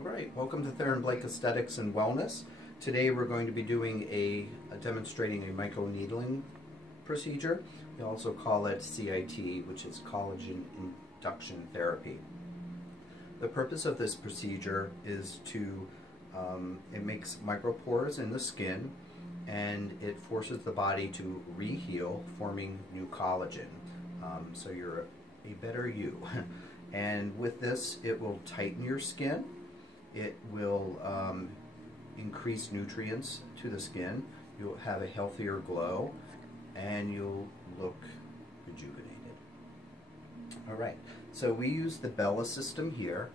Alright, welcome to Theron Blake Aesthetics and Wellness. Today we're going to be doing demonstrating a microneedling procedure. We also call it CIT, which is Collagen Induction Therapy. The purpose of this procedure is to, it makes micropores in the skin and it forces the body to re-heal, forming new collagen. So you're a better you. And with this, it will tighten your skin. It will increase nutrients to the skin. You'll have a healthier glow and you'll look rejuvenated. Alright, so we use the Bella system here,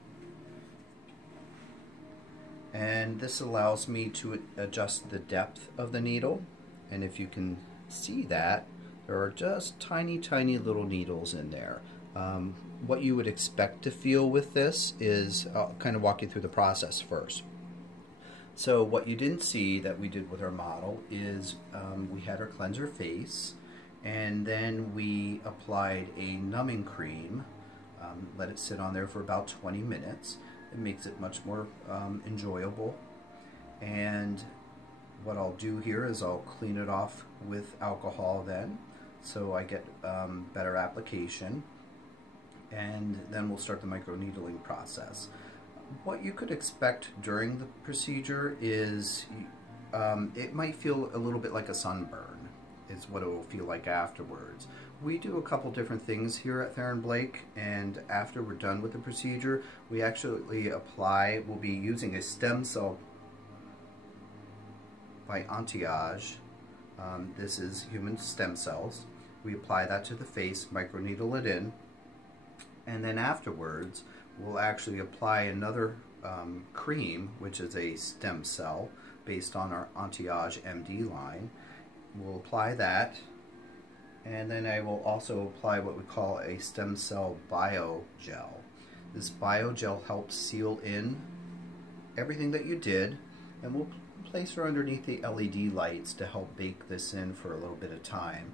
and this allows me to adjust the depth of the needle, and if you can see that, there are just tiny little needles in there. What you would expect to feel with this is, I'll kind of walk you through the process first. So what you didn't see that we did with our model is we had her cleanse her face, and then we applied a numbing cream, let it sit on there for about 20 minutes. It makes it much more enjoyable. And what I'll do here is I'll clean it off with alcohol then, so I get better application. And then we'll start the microneedling process. What you could expect during the procedure is it might feel a little bit like a sunburn, is what it will feel like afterwards. We do a couple different things here at Theron Blake, and after we're done with the procedure, we actually we'll be using a stem cell by Antiage. This is human stem cells. We apply that to the face, microneedle it in, and then afterwards we'll actually apply another cream, which is a stem cell based on our Antiage MD line. We'll apply that, and then I will also apply what we call a stem cell biogel. This biogel helps seal in everything that you did, and we'll place her underneath the LED lights to help bake this in for a little bit of time.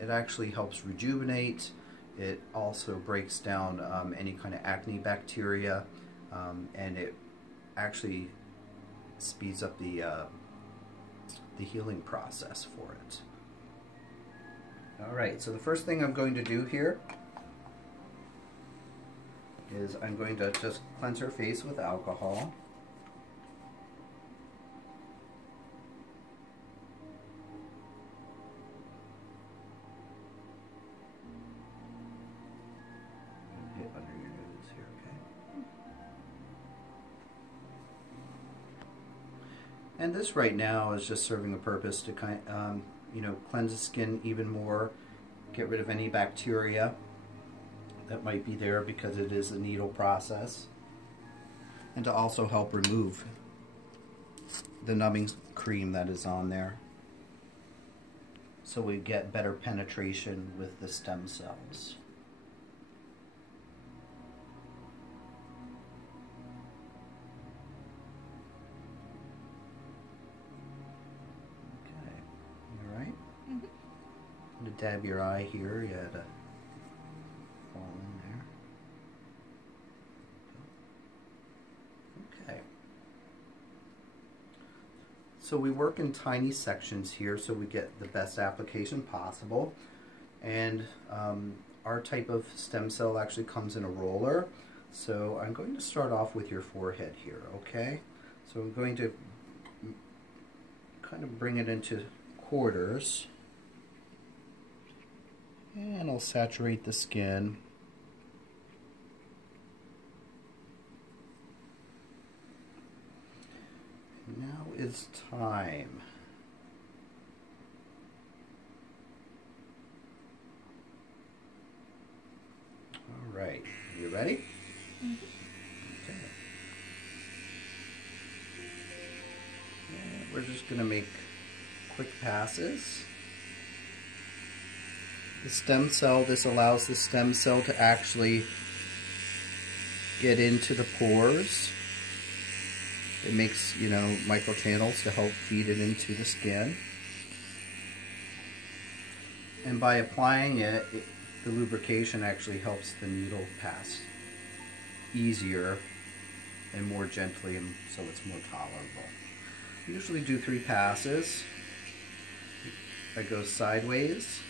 It actually helps rejuvenate. It also breaks down any kind of acne bacteria, and it actually speeds up the healing process for it. Alright, so the first thing I'm going to do here is I'm going to just cleanse her face with alcohol. Under your nose here, okay? And this right now is just serving a purpose to cleanse the skin even more, get rid of any bacteria that might be there because it is a needle process, and to also help remove the numbing cream that is on there, so we get better penetration with the stem cells. To dab your eye here, you had to fall in there. Okay. So we work in tiny sections here so we get the best application possible. And our type of stem cell actually comes in a roller. So I'm going to start off with your forehead here, okay? So I'm going to kind of bring it into quarters. And I'll saturate the skin. Now is time. All right, you ready? Mm-hmm. Okay. And we're just going to make quick passes. The stem cell, this allows the stem cell to actually get into the pores. It makes, microchannels to help feed it into the skin. And by applying it, the lubrication actually helps the needle pass easier and more gently, and so it's more tolerable. I usually do 3 passes. I go sideways,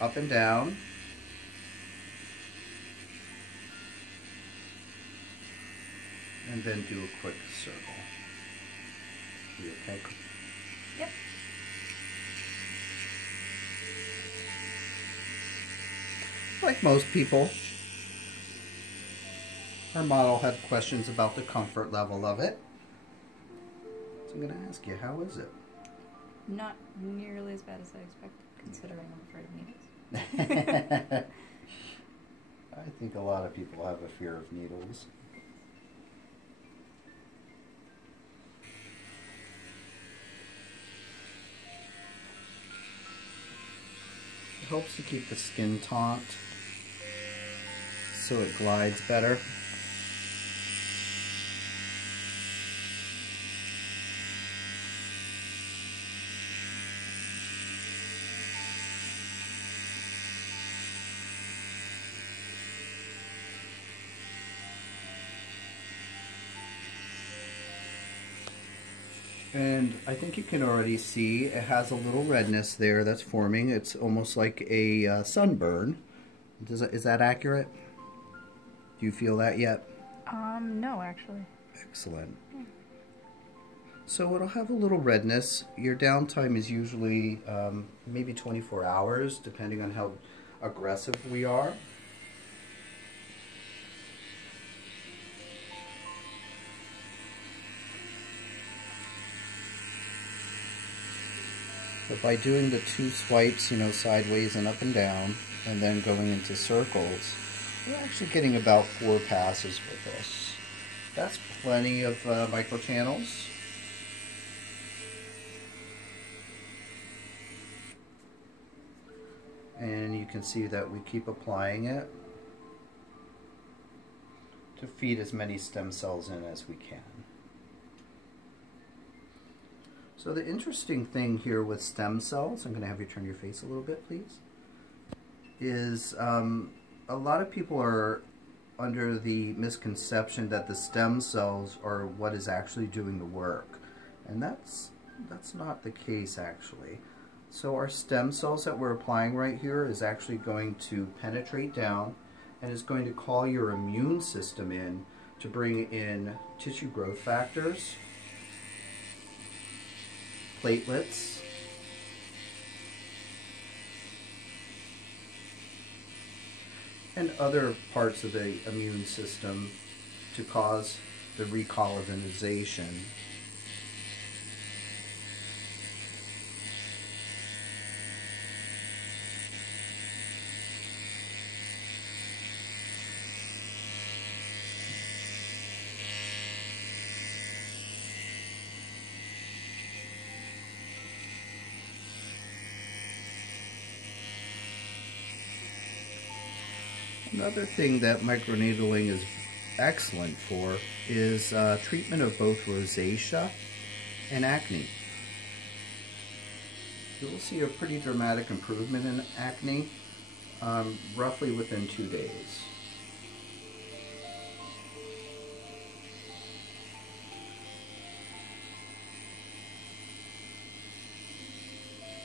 up and down, and then do a quick circle. You okay? Yep. Like most people, our model had questions about the comfort level of it. So I'm going to ask you, how is it? Not nearly as bad as I expected, considering I'm afraid of needles. I think a lot of people have a fear of needles. It helps to keep the skin taut so it glides better. And I think you can already see it has a little redness there that's forming. It's almost like a sunburn. Is that accurate? Do you feel that yet? No, actually. Excellent. So it'll have a little redness. Your downtime is usually maybe 24 hours, depending on how aggressive we are. But by doing the 2 swipes, you know, sideways and up and down, and then going into circles, we're actually getting about 4 passes with this. That's plenty of microchannels. And you can see that we keep applying it to feed as many stem cells in as we can. So the interesting thing here with stem cells, I'm going to have you turn your face a little bit, please, is a lot of people are under the misconception that the stem cells are what is actually doing the work. And that's not the case, actually. So our stem cells that we're applying right here is actually going to penetrate down and is going to call your immune system in to bring in tissue growth factors, platelets, and other parts of the immune system to cause the recollagenization. Another thing that microneedling is excellent for is treatment of both rosacea and acne. You will see a pretty dramatic improvement in acne roughly within 2 days.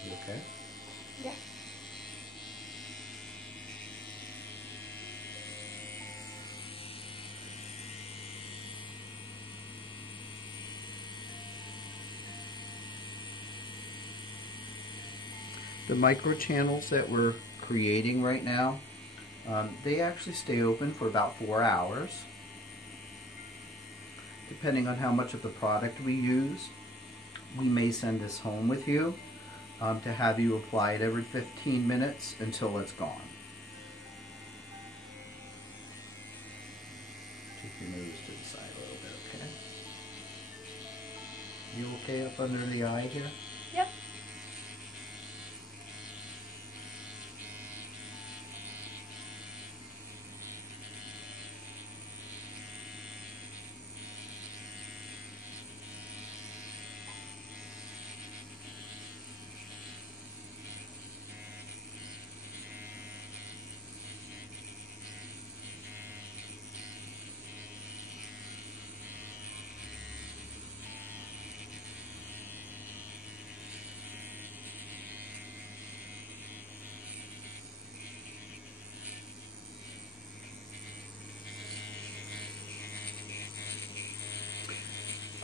You okay? Yeah. The microchannels that we're creating right now, they actually stay open for about 4 hours. Depending on how much of the product we use, we may send this home with you to have you apply it every 15 minutes until it's gone. Take your nose to the side a little bit, okay? You okay up under the eye here? Yep.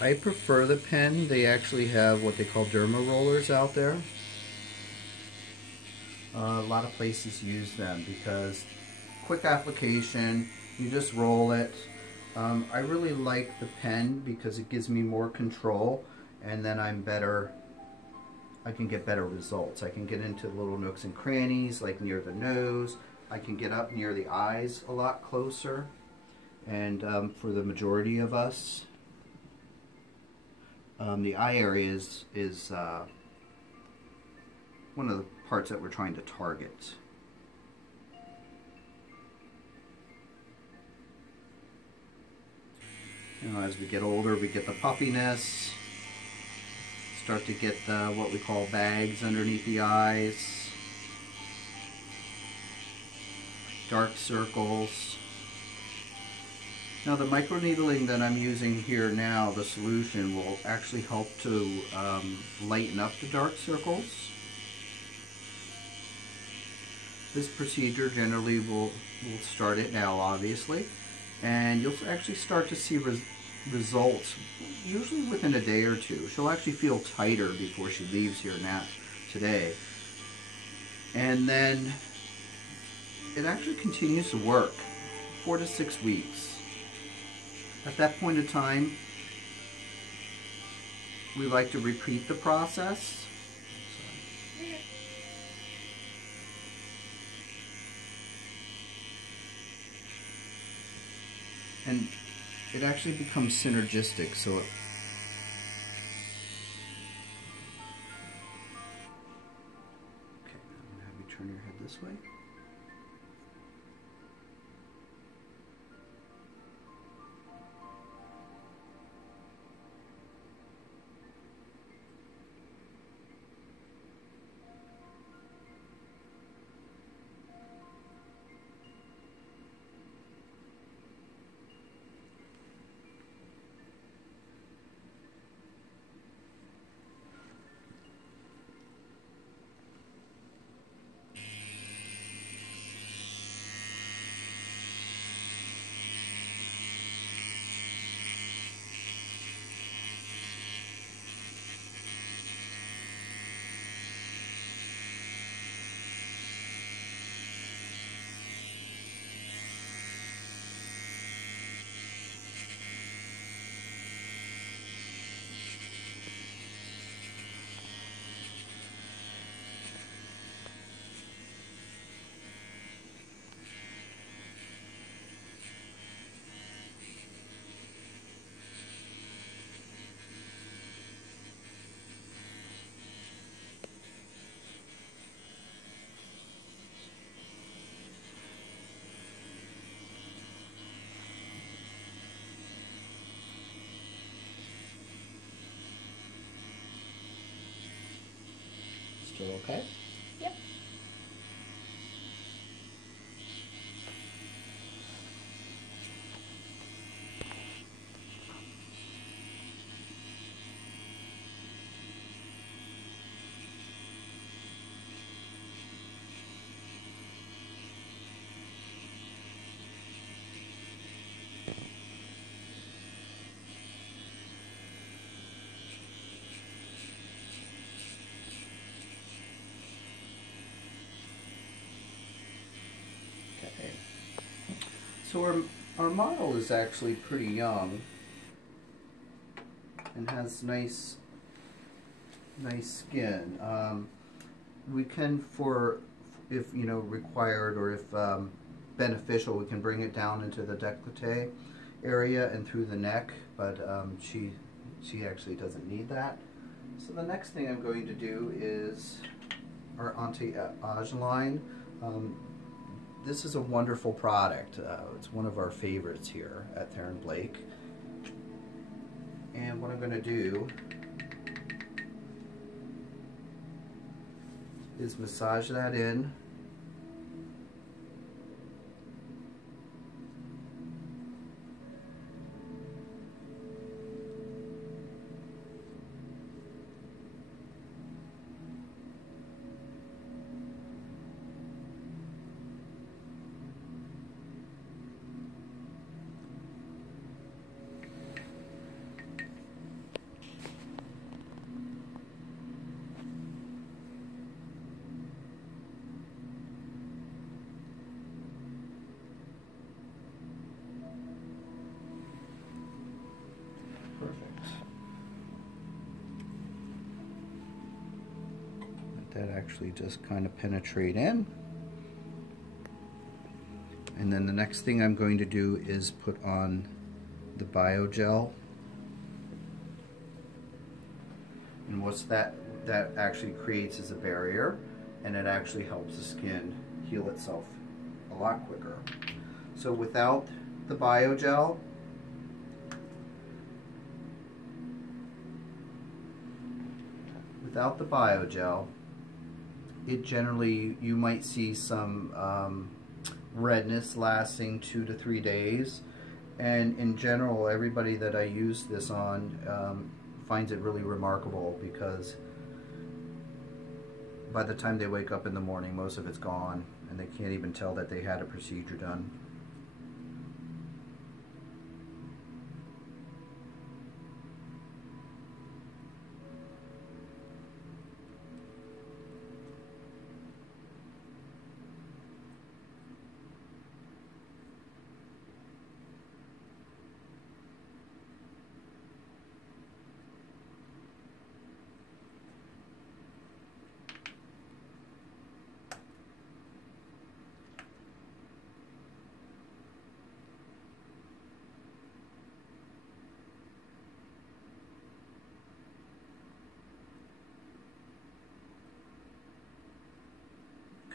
I prefer the pen. They actually have what they call derma rollers out there. A lot of places use them because quick application, you just roll it. I really like the pen because it gives me more control, and then I can get better results. I can get into little nooks and crannies like near the nose. I can get up near the eyes a lot closer, and for the majority of us, the eye area is one of the parts that we're trying to target. You know, as we get older, we get the puffiness, start to get the, what we call bags underneath the eyes, dark circles. Now the microneedling that I'm using here now, the solution, will actually help to lighten up the dark circles. This procedure generally will start it now, obviously, and you'll actually start to see results usually within a day or two. She'll actually feel tighter before she leaves here now today, and then it actually continues to work 4 to 6 weeks. At that point in time, we like to repeat the process. And it actually becomes synergistic, so it okay, I'm going to have you turn your head this way. Still okay? Yep. Okay. So our model is actually pretty young and has nice skin. We can, if required or if beneficial, we can bring it down into the décolleté area and through the neck, but she actually doesn't need that. So the next thing I'm going to do is our anti-age line. This is a wonderful product. It's one of our favorites here at Theron Blake. And what I'm going to do is massage that in. that actually just kind of penetrate in. And then the next thing I'm going to do is put on the biogel. And what's that actually creates is a barrier, and it actually helps the skin heal itself a lot quicker. So without the biogel, it generally, you might see some redness lasting 2 to 3 days, and in general everybody that I use this on finds it really remarkable, because by the time they wake up in the morning most of it's gone and they can't even tell that they had a procedure done.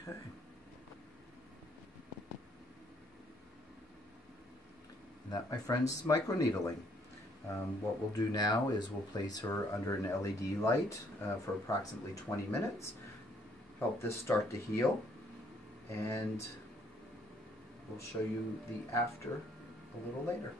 Okay. And that, my friends, is microneedling. What we'll do now is we'll place her under an LED light for approximately 20 minutes, help this start to heal, and we'll show you the after a little later.